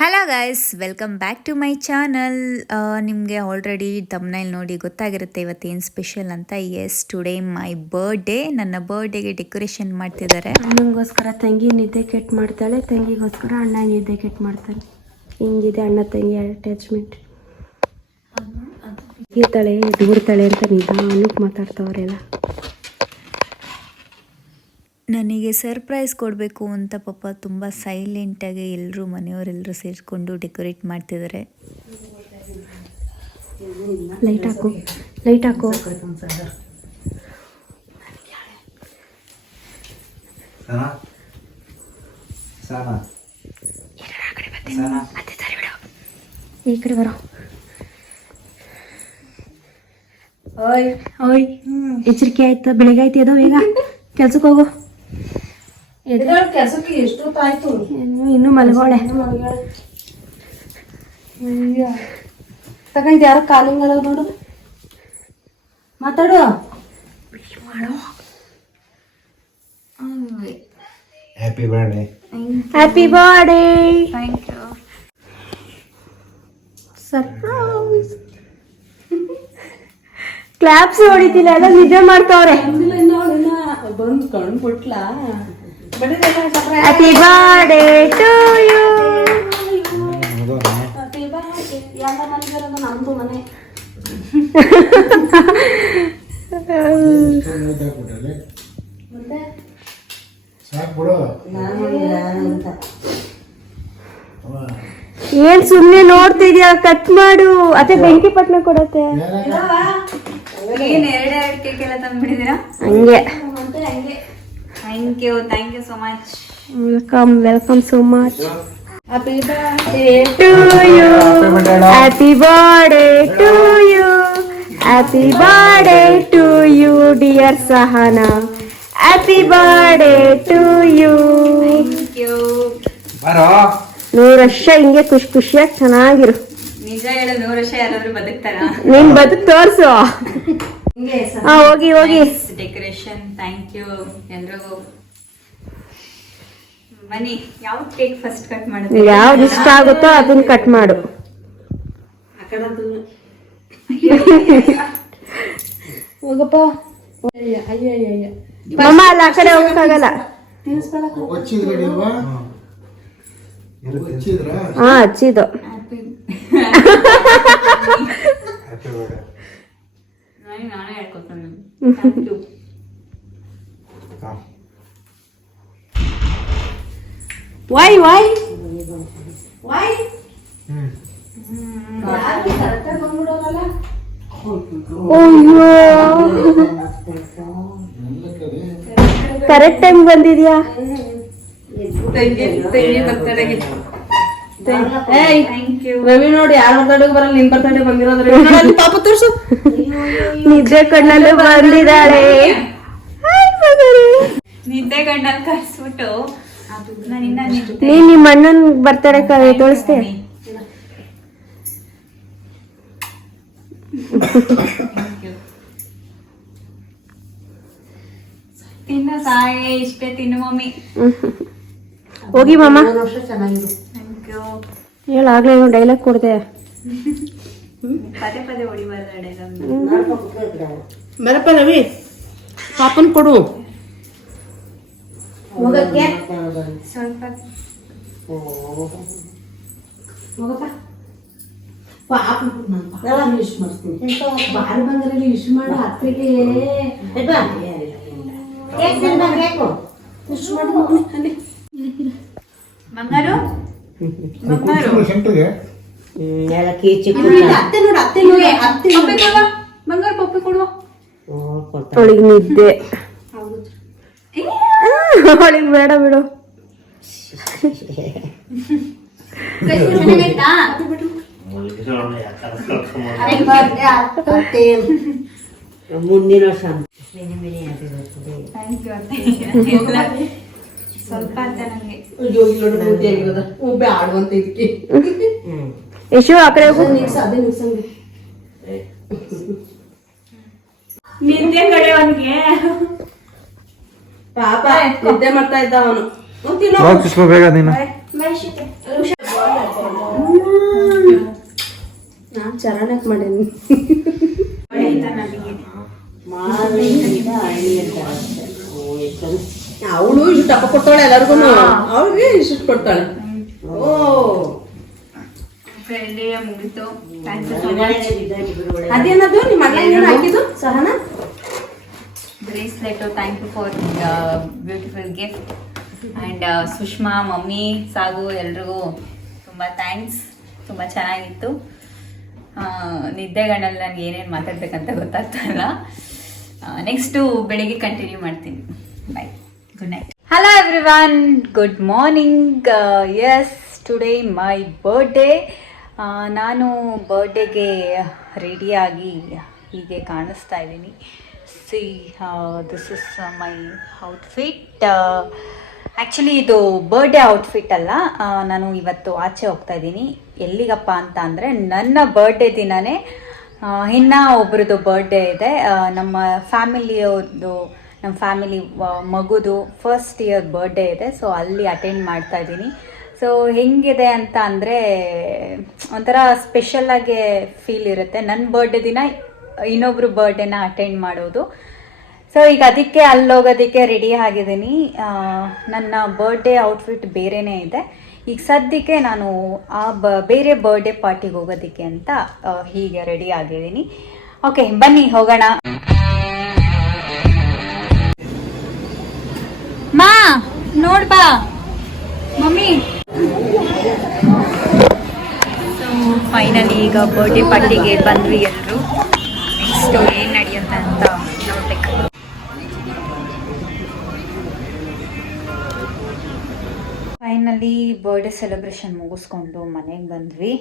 Hello guys, welcome back to my channel. ನಿಮಗೆ already thumbnail ನೋಡಿ ಗೊತ್ತಾಗಿರುತ್ತೆ ಇವತ್ತೇನು ಸ್ಪೆಷಲ್ ಅಂತ. Yes, today my birthday. ನನ್ನ ಬರ್ಡೇಗೆ ಡೆಕೋರೇಷನ್ ಮಾಡ್ತಿದ್ದಾರೆ. ಅಣ್ಣಂಗೋಸ್ಕರ ತಂಗಿ ನಿದ್ದೆ ಕೆಟ್ಟು ಮಾಡ್ತಾಳೆ, ತಂಗಿಗೋಸ್ಕರ ಅಣ್ಣ ನಿದ್ದೆ ಕೆಟ್ಟು ಮಾಡ್ತಾನೆ. ಹಿಂಗಿದೆ ಅಣ್ಣ ತಂಗಿ ಅಟ್ಯಾಚ್ಮೆಂಟ್. ಇರ್ತಾಳೆ ದೂಡ್ತಾಳೆ ಅಂತ ನಿಧಾನಕ್ಕೆ ಮಾತಾಡ್ತಾವ್ರೆಲ್ಲ. ನನಗೆ ಸರ್ಪ್ರೈಸ್ ಕೊಡಬೇಕು ಅಂತ ಪಾಪ ತುಂಬ ಸೈಲೆಂಟಾಗಿ ಎಲ್ಲರೂ ಮನೆಯವರೆಲ್ಲರೂ ಸೇರಿಕೊಂಡು ಡೆಕೋರೇಟ್ ಮಾಡ್ತಿದ್ದಾರೆ. ಲೈಟ್ ಹಾಕು, ಲೈಟ್ ಹಾಕು. ಈ ಕಡೆ ಬರೋ. ಓಯ್ ಓಯ್, ಎಚ್ಚರಿಕೆ ಆಯ್ತಾ? ಬೆಳಿಗ್ಗೆ ಆಯ್ತು, ಎದೋ ಬೇಗ ಕೆಲ್ಸಕ್ಕೆ ಹೋಗು. ಕೆಲಸಕ್ಕೆ ಎಷ್ಟೊತ್ತಾಯ್ತು? ಇನ್ನು ಮಲ್ಗೋಳೆ. ತಗೊಂಡು ಯಾರೋ ಕಾಲಿಂಗ್ ನೋಡು, ಮಾತಾಡು. Happy birthday. Happy birthday. Thank you. Surprise. Claps ಹೊಡಿತಿಲ್ಲ, ಎಲ್ಲ ನಿದ್ದೆ ಮಾಡ್ತಾವ್ರೆ. ಬಂದು ಕಣ್ಣು ಕೊಟ್ಲಾ? Happy birthday to you. ನಮ್ದು ಮನೆ. ಏನ್ ಸುಮ್ನೆ ನೋಡ್ತಿದ್ಯಾ? ಕಟ್ ಮಾಡು. ಅತ್ತೆ ಬೆಂಕಿ ಪಟ್ನ ಕೊಡತ್ತೆ. ಏನು ಎರಡೇ ಕೇಕ್ ಎಲ್ಲ ತಂದ್ಬಿಟ್ಟಿದ್ದೀರಾ? ಹಂಗೆ. Thank you so much. Welcome, welcome so much. Happy birthday to you. Happy birthday to you. Happy birthday to you dear Sahana. Happy birthday to you. Thank you. 100 ವರ್ಷ ಹಿಂಗೆ ಖುಷಿ ಖುಷಿಯಾಗಿ ಚೆನ್ನಾಗಿರು. ನಿಜ ಹೇಳ, 100 ವರ್ಷ ಯಾರಾದ್ರೂ ಬದುಕ್ತಾರ? ನೀನ್ ಬದುಕ್ ತೋರ್ಸು. ಹಾ, ಹೋಗಿ ಹೋಗಿ. ಡೆಕೋರೇಷನ್ ಥ್ಯಾಂಕ್ ಯು ಎಲ್ರಿಗೂ. ಬನ್ನಿ, ಯಾವ ಕೇಕ್ ಫಸ್ಟ್ ಕಟ್ ಮಾಡೋದು? ಯಾವ್ದು ಇಷ್ಟ ಆಗುತ್ತೋ ಅದನ್ನ ಕಟ್ ಮಾಡು. ಹೋಗಪ್ಪ. ಅಯ್ಯ ಮಮ್ಮ ಅಲ್ಲ, ಆ ಕಡೆ ಹೋಗಕ್ಕಾಗಲ್ಲ. ಹಾ, ಹಚ್ಚಿದ್ದು. ನಾನೇ ಹೇಳ್ಕೊತೀನಿ. Thank you. Why why why. ಯಾರು ಕರೆಕ್ಟಾಗಿ ಬಂದ್ಬಿಡೋರಲ್ಲ. ಅಯ್ಯೋ, ಕರೆಕ್ಟ್ ಟೈಮ್ ಬಂದಿದ್ಯಾ? Thank you. ರವಿ ನೋಡಿ, ಯಾರ ಬರ್ತಡೆಗೂ ಬರಲ್ಲ, ನಿನ್ ಬರ್ತಡೆ ಬಂದಿರೋದ್ರೆ ಪಾಪ ತೋರ್ಸು. ನಿದ್ದೆ ಕಣ್ಣಲ್ಲೂ ಬಂದಿದ್ದಾಳೆ. ನಿದ್ದೆ ಗಂಡಲ್ಲಿ ಕರ್ಸ್ಬಿಟ್ಟು ನೀನ್ ನಿಮ್ಮ ಅಣ್ಣನ್ ಬರ್ತಡೆ ತೋರಿಸ್ದೆ. ತಿನ್ನು ಸಾಯಿ, ಇಷ್ಟೇ ತಿನ್ನು ಮಮ್ಮಿ. ಹೋಗಿ ಮಾಮ. ವರ್ಷ ಚೆನ್ನಾಗಿರು. Thank you. ಹೇಳಾಗ್ಲೇ ಡೈಲಾಗ್ ಕೊಡ್ದೆ. ಪದೇ ಪದೇ ಹೊಡಿಬಾರ್ದು ಡೈಲಾಗ್. ಬರಪ್ಪ ರವಿ, ಪಾಪನ್ ಕೊಡು. ಹೋಗಕ್ಕೆ ಸ್ವಲ್ಪ ಹೋಗಪ್ಪ. ಪಾಪ ಇಷ್ಟ ಮಾಡ್ತೀನಿ. ಬಾರಿ ಬಂದ್ರಲ್ಲಿ ಇಷ್ಟ ಮಾಡ ಅತ್ತಿಗೆ ಇಷ್ಟ ಮಾಡಿ ಬಂಗಾರು ಅತ್ತೆ ನೋಡು, ಅತ್ತೆ ನೋಡಿ, ಅತ್ತೆ ಬಂಗಾರ ಪಪ್ಪಿ ಕೊಡುವ. ಅವಳಿಗೆ ನಿದ್ದೆ. ಅವಳಿಗೆ ಬೇಡ ಬಿಡು. ಮುಂದಿನ ವರ್ಷ ಸ್ವಲ್ಪ ಅಂತ ನಂಗೆ ಆಡುವಂತ ಇದಕ್ಕೆ ಯಶು ಆ ಕಡೆ ಹೋಗು. ನಿದ್ದೆ ಕಡೆ ಅವನಿಗೆ ಪಾಪ ನಿದ್ದೆ ಮಾಡ್ತಾ ಇದ್ದ ಅವನು. ಬೇಗ ನೀನು. ಶರಣಕ್ಕೆ ಮಾಡೀನಿ. ಅವಳು ಇಷ್ಟು ಟಪ್ಪ ಕೊಡ್ತಾಳೆ ಎಲ್ಲರಿಗೂ, ಅವ್ರಿಗೆ ಇಷ್ಟು ಕೊಡ್ತಾಳೆ. ಓ ಮುಗಿತು. ಅದೇನದು ನಿಮ್ಮ ಮಗಳಿಗೆ ಹಾಕಿದ್ದು Sahana bracelet. Thank you for beautiful gift. And Sushma, mummy, ಸಾಗು ಎಲ್ರಿಗೂ ತುಂಬ ಥ್ಯಾಂಕ್ಸ್. ತುಂಬ ಚೆನ್ನಾಗಿತ್ತು. ನಿದ್ದೆಗಣ್ಣಲ್ಲಿ ನನಗೆ ಏನೇನು ಮಾತಾಡ್ಬೇಕಂತ ಗೊತ್ತಾಗ್ತಾಯಿಲ್ಲ. ನೆಕ್ಸ್ಟು ಬೆಳಿಗ್ಗೆ ಕಂಟಿನ್ಯೂ ಮಾಡ್ತೀನಿ. Bye, good night. Hello everyone, good morning. Yes, today my birthday. ನಾನು ಬರ್ಡೇಗೆ ರೆಡಿಯಾಗಿ ಹೀಗೆ ಕಾಣಿಸ್ತಾ ಇದ್ದೀನಿ. See, this is my outfit. Actually ಇದು ಬರ್ಡೇ ಔಟ್ಫಿಟ್ ಅಲ್ಲ. ನಾನು ಇವತ್ತು ಆಚೆ ಹೋಗ್ತಾ ಇದ್ದೀನಿ. ಎಲ್ಲಿಗಪ್ಪ ಅಂತ ಅಂದರೆ ನನ್ನ ಬರ್ಡೇ ದಿನವೇ ಇನ್ನು ಒಬ್ರದ್ದು ಬರ್ಡೇ ಇದೆ. ನಮ್ಮ ಫ್ಯಾಮಿಲಿಯವ್ರದ್ದು, ನಮ್ಮ ಫ್ಯಾಮಿಲಿ ಮಗುದು ಫಸ್ಟ್ ಇಯರ್ ಬರ್ಡೇ ಇದೆ. ಸೊ ಅಲ್ಲಿ ಅಟೆಂಡ್ ಮಾಡ್ತಾ ಇದ್ದೀನಿ. ಸೊ ಹೆಂಗಿದೆ ಅಂತ ಅಂದರೆ ಒಂಥರ ಸ್ಪೆಷಲ್ಲಾಗೆ ಫೀಲ್ ಇರುತ್ತೆ. ನನ್ನ ಬರ್ಡೇ ದಿನ ಇನ್ನೊಬ್ರು ಬರ್ಡೇನ ಅಟೆಂಡ್ ಮಾಡೋದು. ಸೊ ಈಗ ಅದಕ್ಕೆ ಅಲ್ಲೋಗೋದಕ್ಕೆ ರೆಡಿ ಆಗಿದ್ದೀನಿ. ನನ್ನ ಬರ್ಡೇ ಔಟ್ಫಿಟ್ ಬೇರೆಯೇ ಇದೆ. ಈಗ ಸದ್ಯಕ್ಕೆ ನಾನು ಬೇರೆ ಬರ್ಡೇ ಪಾರ್ಟಿಗೆ ಹೋಗೋದಕ್ಕೆ ಅಂತ ಹೀಗೆ ರೆಡಿ ಆಗಿದ್ದೀನಿ. ಓಕೆ, ಬನ್ನಿ ಹೋಗೋಣ. ಮಾ ನೋಡ್ಬಾ ಮಮ್ಮಿ. ಸೊ ಫೈನಲಿ ಈಗ ಬರ್ಡೇ ಪಾರ್ಟಿಗೆ ಬಂದ್ವಿ ಎಲ್ಲರೂ. ನೆಕ್ಸ್ಟು ಏನು ನಡೆಯುತ್ತೆ ಅಂತ ನೋಡ್ಬೇಕು. ಫೈನಲಿ ಬರ್ಡೇ ಸೆಲೆಬ್ರೇಷನ್ ಮುಗಿಸ್ಕೊಂಡು ಮನೆಗೆ ಬಂದ್ವಿ.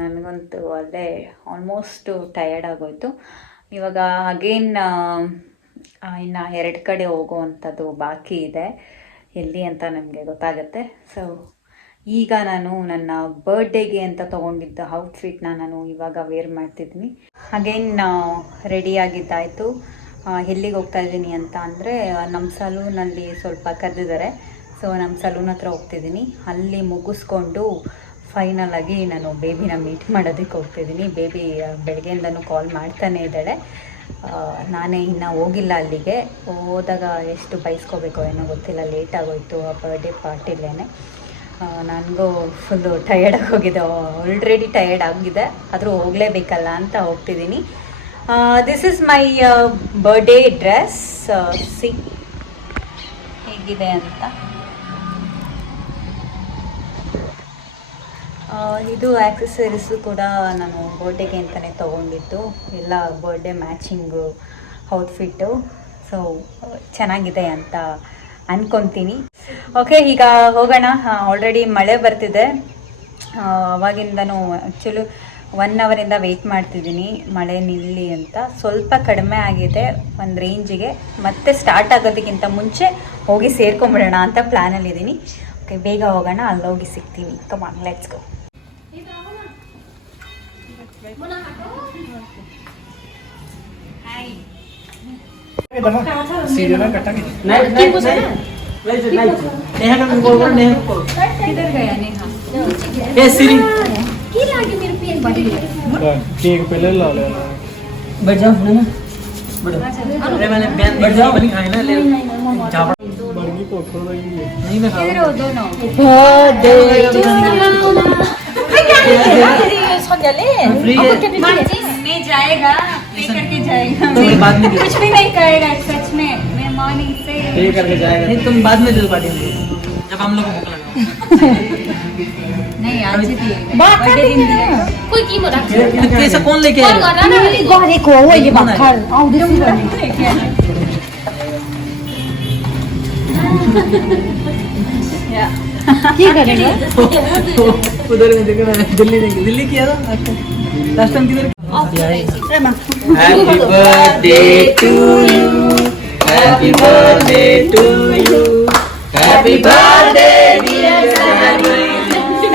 ನನಗಂತೂ ಅಲ್ಲೇ ಆಲ್ಮೋಸ್ಟ್ ಟಯರ್ಡ್ ಆಗೋಯ್ತು. ಇವಾಗ ಅಗೇನ್ ಇನ್ನು 2 ಕಡೆ ಹೋಗೋವಂಥದ್ದು ಬಾಕಿ ಇದೆ. ಎಲ್ಲಿ ಅಂತ ನನಗೆ ಗೊತ್ತಾಗುತ್ತೆ. ಸೊ ಈಗ ನಾನು ನನ್ನ ಬರ್ಡೇಗೆ ಅಂತ ತೊಗೊಂಡಿದ್ದ ಔಟ್ಫಿಟ್ನ ನಾನು ಇವಾಗ ವೇರ್ ಮಾಡ್ತಿದ್ದೀನಿ. ಅಗೇನ್ ರೆಡಿಯಾಗಿದ್ದಾಯಿತು. ಎಲ್ಲಿಗೆ ಹೋಗ್ತಾ ಇದ್ದೀನಿ ಅಂತ ಅಂದರೆ ನಮ್ಮ ಸಲೂನಲ್ಲಿ ಸ್ವಲ್ಪ ಕರೆದಿದ್ದಾರೆ. ಸೊ ನಮ್ಮ ಸಲೂನ್ ಹತ್ರ ಹೋಗ್ತಿದ್ದೀನಿ. ಅಲ್ಲಿ ಮುಗಿಸ್ಕೊಂಡು ಫೈನಲ್ ಆಗಿ ನಾನು ಬೇಬಿನ ಮೀಟ್ ಮಾಡೋದಕ್ಕೆ ಹೋಗ್ತಿದ್ದೀನಿ. ಬೇಬಿ ಬೆಳಗ್ಗೆಯಿಂದನೂ ಕಾಲ್ ಮಾಡ್ತಾನೆ ಇದ್ದಾಳೆ. ನಾನೇ ಇನ್ನೂ ಹೋಗಿಲ್ಲ ಅಲ್ಲಿಗೆ. ಹೋದಾಗ ಎಷ್ಟು ಬಯಸ್ಕೋಬೇಕೋ ಏನೋ ಗೊತ್ತಿಲ್ಲ, ಲೇಟ್ ಆಗೋಯ್ತು ಆ ಬರ್ಡೇ ಪಾರ್ಟಿಲೇ. ನನಗೂ ಫುಲ್ಲು ಟಯರ್ಡಾಗಿ ಹೋಗಿದೆ. ಆಲ್ರೆಡಿ ಟಯರ್ಡ್ ಆಗಿದೆ, ಆದರೂ ಹೋಗಲೇಬೇಕಲ್ಲ ಅಂತ ಹೋಗ್ತಿದ್ದೀನಿ. This is my birthday dress. See ಹೇಗಿದೆ ಅಂತ. ಇದು ಆ್ಯಕ್ಸಸರೀಸು ಕೂಡ ನಾನು ಬರ್ಡೇಗೆ ಅಂತಲೇ ತೊಗೊಂಡಿದ್ದು. ಎಲ್ಲ ಬರ್ಡೇ ಮ್ಯಾಚಿಂಗು ಔಟ್ಫಿಟ್ಟು. ಸೊ ಚೆನ್ನಾಗಿದೆ ಅಂತ ಅಂದ್ಕೊತೀನಿ. ಓಕೆ, ಈಗ ಹೋಗೋಣ. ಆಲ್ರೆಡಿ ಮಳೆ ಬರ್ತಿದೆ. ಅವಾಗಿಂದನೂ ಆ್ಯಕ್ಚುಲಿ 1 ಅವರಿಂದ ವೆಯ್ಟ್ ಮಾಡ್ತಿದ್ದೀನಿ ಮಳೆ ನಿಲ್ಲಿ ಅಂತ. ಸ್ವಲ್ಪ ಕಡಿಮೆ ಆಗಿದೆ ಒಂದು ರೇಂಜಿಗೆ. ಮತ್ತೆ ಸ್ಟಾರ್ಟ್ ಆಗೋದಕ್ಕಿಂತ ಮುಂಚೆ ಹೋಗಿ ಸೇರ್ಕೊಂಬಿಡೋಣ ಅಂತ ಪ್ಲ್ಯಾನಲ್ಲಿದ್ದೀನಿ. ಓಕೆ, ಬೇಗ ಹೋಗೋಣ, ಅಲ್ಲೋಗಿ ಸಿಗ್ತೀನಿ. ಕಮಾನ್, ಲೆಟ್ಸ್ ಗೋ. किधर गया नेहा? ए सिरी केक पहले ला ले बैठ जाओ ना अरे मैंने बैठ जाओ बनी खाई ना ले चापड़ बर्गी पोथो रही है नहीं मैं किधर हो दोनों? मैं जाएगा, पे करके जाएगा। बाद में कुछ भी नहीं करेगा सच में। मैं मॉर्निंग से पे करके जाएगा। नहीं तुम बाद में दिल पार्टी जब हम लोग को भूख लगा नहीं आज ही दिएगा। बर्थडे दिन दिएगा। कोई की मोरा पैसा कौन लेके आएगा गोरे को वो ये बखर आओ दिस की करेगा उधर में देखो मैंने दिल्ली किया था लास्ट टाइम किधर happy birthday to you happy birthday to you happy birthday dear Sunny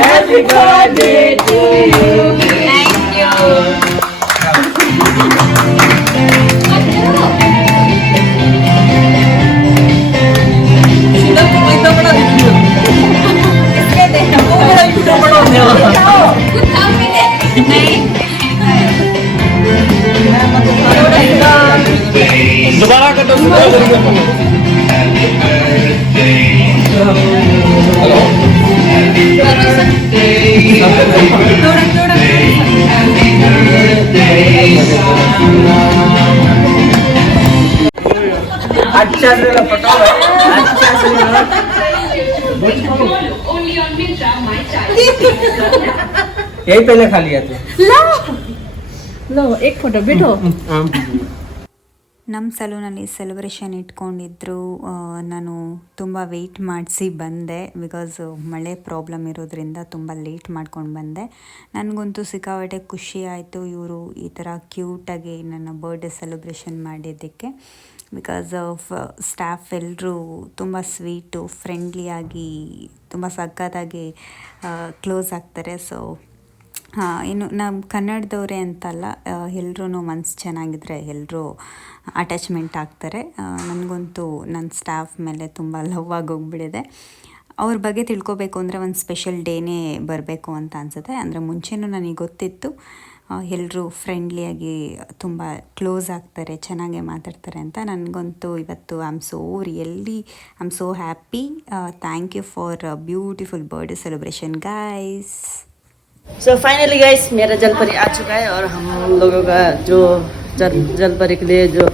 happy birthday to you thank you. इधर तो इतना बड़ा दिखियो इसके देखो बड़ा होने वाला कुत्ता मिले नहीं अच्छा से लपटो अच्छा से यही पहले खा लिया तू लो एक फोटो बैठो ನಮ್ಮ ಸಲೂನಲ್ಲಿ ಸೆಲೆಬ್ರೇಷನ್ ಇಟ್ಕೊಂಡಿದ್ರು. ನಾನು ತುಂಬ ವೆಯ್ಟ್ ಮಾಡಿಸಿ ಬಂದೆ ಬಿಕಾಸ್ ಮಳೆ ಪ್ರಾಬ್ಲಮ್ ಇರೋದ್ರಿಂದ ತುಂಬ ಲೇಟ್ ಮಾಡ್ಕೊಂಡು ಬಂದೆ. ನನಗಂತೂ ಸಿಕ್ಕಾಪಟ್ಟೆ ಖುಷಿ ಆಯಿತು ಇವರು ಈ ಥರ ಕ್ಯೂಟಾಗಿ ನನ್ನ ಬರ್ಡೇ ಸೆಲೆಬ್ರೇಷನ್ ಮಾಡಿದ್ದಕ್ಕೆ. ಬಿಕಾಸ್ ಆಫ್ ಸ್ಟಾಫ್ ಎಲ್ಲರೂ ತುಂಬ ಸ್ವೀಟು, ಫ್ರೆಂಡ್ಲಿಯಾಗಿ, ತುಂಬ ಸಖತ್ತಾಗಿ ಕ್ಲೋಸ್ ಆಗ್ತಾರೆ. ಸೊ ಇನ್ನು ನಮ್ಮ ಕನ್ನಡದವರೇ ಅಂತಲ್ಲ, ಎಲ್ಲರೂ ಮನಸ್ಸು ಚೆನ್ನಾಗಿದ್ರೆ ಎಲ್ಲರೂ ಅಟ್ಯಾಚ್ಮೆಂಟ್ ಆಗ್ತಾರೆ. ನನಗಂತೂ ನನ್ನ ಸ್ಟಾಫ್ ಮೇಲೆ ತುಂಬ ಲವ್ ಆಗೋಗ್ಬಿಟ್ಟಿದೆ. ಅವ್ರ ಬಗ್ಗೆ ತಿಳ್ಕೊಬೇಕು ಅಂದರೆ ಒಂದು ಸ್ಪೆಷಲ್ ಡೇನೇ ಬರಬೇಕು ಅಂತ ಅನಿಸುತ್ತೆ. ಅಂದರೆ ಮುಂಚೆನೂ ನನಗೆ ಗೊತ್ತಿತ್ತು ಎಲ್ಲರೂ ಫ್ರೆಂಡ್ಲಿಯಾಗಿ ತುಂಬ ಕ್ಲೋಸ್ ಆಗ್ತಾರೆ, ಚೆನ್ನಾಗೇ ಮಾತಾಡ್ತಾರೆ ಅಂತ. ನನಗಂತೂ ಇವತ್ತು I am so happy. Thank you for beautiful birthday celebration guys. So finally guys मेरा जलपरी आ चुका है और हम लोगों का जो जलपरी के लिए जो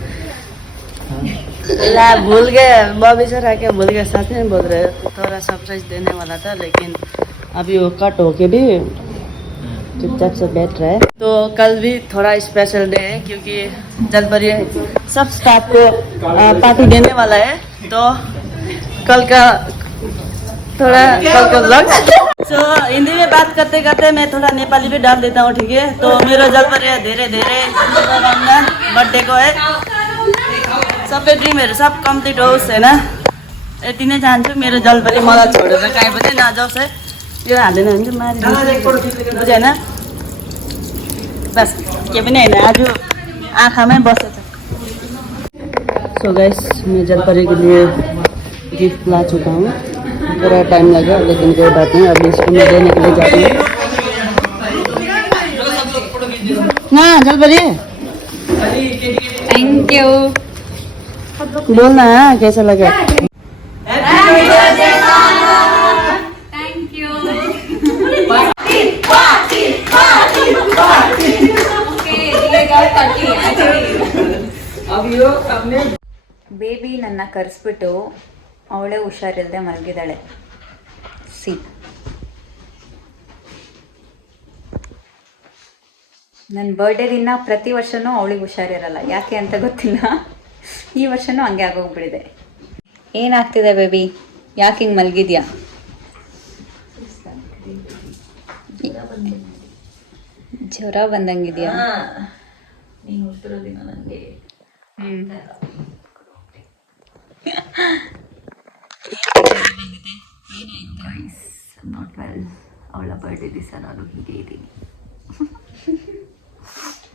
भूल गए, बॉबी सर आके भूल गए, साथ में बोल रहे थोड़ा सरप्राइज देने वाला था, लेकिन अभी वो कट होके भी चुपचाप से बैठ रहा है. तो कल भी थोड़ा स्पेशल डे है क्योंकि जलपरी सब स्टाफ को पार्टी देने वाला है. तो कल का ब्लॉग सो हिंदी में बात करते करते मैं थोड़ा नेपाली भी डाल देता हूँ, ठीक है. तो मेरो जलपरी धेरै धेरै बर्थडे को है, सबै ड्रिमहरू सब कम्प्लिट होस् होइन, यति नै चाहन्छु. मेरो जलपरी मलाई छोडेर कहीँ पनि नजाओस् है. यो हाल्दैन भने चाहिँ मारिदिन्छु, बुझेन? बस के पनि होइन, आज आँखामै बसेछ. सो गाइस मैं जलपरी के लिए गिफ्ट ला चुका हूँ. थोड़ा टाइम लगा लेकिन कोई बात नहीं, अभी इसको मैं देने के लिए जाती हूँ. हाँ जलपरी ಥ್ಯಾಂಕ್ ಯು. बोलना है कैसा लगा. Thank you. ಬೇಬಿ ನನ್ನ ಕರೆಸ್ಬಿಟ್ಟು ಅವಳೇ ಹುಷಾರಿಲ್ಲದೆ ಮಲಗಿದ್ದಾಳೆ. ನನ್ನ ಬರ್ಡೇ ದಿನ ಪ್ರತಿ ವರ್ಷವೂ ಅವಳಿಗೆ ಹುಷಾರಿರಲ್ಲ, ಯಾಕೆ ಅಂತ ಗೊತ್ತಿಲ್ಲ. ಈ ವರ್ಷವೂ ಹಂಗೆ ಆಗೋಗ್ಬಿಟ್ಟಿದೆ. ಏನಾಗ್ತಿದೆ ಬೇಬಿ, ಯಾಕೆ ಹಿಂಗೆ ಮಲಗಿದ್ಯಾ? ಜ್ವರ ಬಂದಂಗಿದ್ಯಾ? Not well. ಅವಳ ಬರ್ಡೇ ದಿವಸ ನಾನು ಹೀಗೆ ಇದ್ದೀನಿ.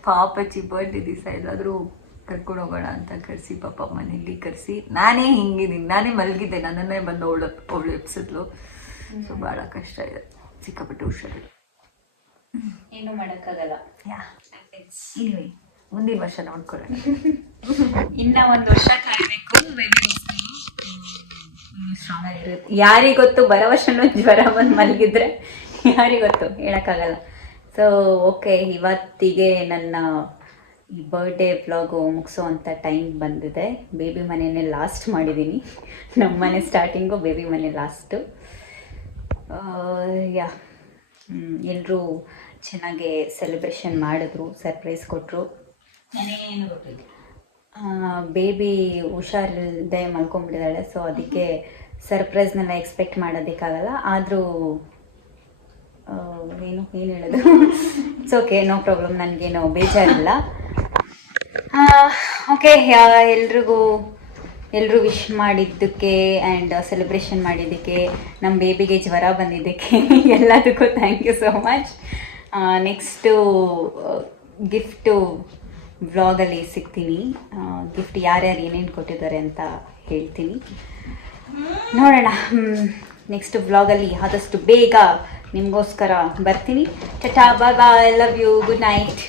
ಪಾಪಚ್ಚಿ ಬರ್ಡೇ ದಿವಸ ಎಲ್ಲಾದರೂ ಕರ್ಕೊಂಡು ಹೋಗೋಣ ಅಂತ ಕರೆಸಿ, ಪಾಪ ಮನೇಲಿ ಕರೆಸಿ ನಾನೇ ಹಿಂಗಿದ್ದೀನಿ, ನಾನೇ ಮಲಗಿದ್ದೆ, ನನ್ನನ್ನೇ ಬಂದು ಅವಳು ಎಪ್ಸಿದ್ಲು. ಸೊ ಭಾಳ ಕಷ್ಟ ಇದೆ, ಸಿಕ್ಕಾಪಟ್ಟೆ ಹುಷಾರಿಲ್ಲ, ಏನೂ ಮಾಡೋಕ್ಕಾಗಲ್ಲ. ಇಲ್ವೇ ಮುಂದಿನ ವರ್ಷ ನೋಡ್ಕೊಳ್ಳೋಣ. ಇನ್ನ ಒಂದು ವರ್ಷ ಕಾಯಬೇಕು. ಯಾರಿಗೊತ್ತು, ಬರೋ ವರ್ಷನೂ ಜ್ವರ ಬಂದು ಮಲಗಿದ್ರೆ ಯಾರಿಗೊತ್ತು, ಹೇಳೋಕ್ಕಾಗಲ್ಲ. ಸೊ ಓಕೆ, ಇವತ್ತಿಗೆ ನನ್ನ ಈ ಬರ್ಡೇ ವ್ಲಾಗು ಮುಗಿಸೋವಂಥ ಟೈಮ್ ಬಂದಿದೆ. ಬೇಬಿ ಮನೆಯೇ ಲಾಸ್ಟ್ ಮಾಡಿದ್ದೀನಿ. ನಮ್ಮ ಮನೆ ಸ್ಟಾರ್ಟಿಂಗು, ಬೇಬಿ ಮನೆ ಲಾಸ್ಟು. ಎಲ್ಲರೂ ಚೆನ್ನಾಗೆ ಸೆಲೆಬ್ರೇಷನ್ ಮಾಡಿದ್ರು, ಸರ್ಪ್ರೈಸ್ ಕೊಟ್ಟರು. ಬೇಬಿ ಹುಷಾರಿಲ್ಲದೆ ಮಲ್ಕೊಂಡ್ಬಿಟ್ಟಿದ್ದಾಳೆ. ಸೊ ಅದಕ್ಕೆ ಸರ್ಪ್ರೈಸ್ನೆಲ್ಲ ಎಕ್ಸ್ಪೆಕ್ಟ್ ಮಾಡೋದಕ್ಕಾಗಲ್ಲ. ಆದರೂ ಏನು ಹೇಳೋದು, ಇಟ್ಸ್ ಓಕೆ, ನೋ ಪ್ರಾಬ್ಲಮ್, ನನಗೇನು ಬೇಜಾರಿಲ್ಲ. ಓಕೆ, ಎಲ್ಲರೂ ವಿಶ್ ಮಾಡಿದ್ದಕ್ಕೆ ಆ್ಯಂಡ್ ಸೆಲೆಬ್ರೇಷನ್ ಮಾಡಿದ್ದಕ್ಕೆ, ನಮ್ಮ ಬೇಬಿಗೆ ಜ್ವರ ಬಂದಿದ್ದಕ್ಕೆ ಎಲ್ಲದಕ್ಕೂ thank you so much. Next gift ವ್ಲಾಗಲ್ಲಿ ಸಿಗ್ತೀನಿ. ಗಿಫ್ಟ್ ಯಾರ್ಯಾರು ಏನೇನು ಕೊಟ್ಟಿದ್ದಾರೆ ಅಂತ ಹೇಳ್ತೀನಿ, ನೋಡೋಣ. ನೆಕ್ಸ್ಟ್ ವ್ಲಾಗಲ್ಲಿ ಆದಷ್ಟು ಬೇಗ ನಿಮಗೋಸ್ಕರ ಬರ್ತೀನಿ. ಟಾಟಾ, ಬಾಯ್ ಬಾಯ್, ಲವ್ ಯು, ಗುಡ್ ನೈಟ್.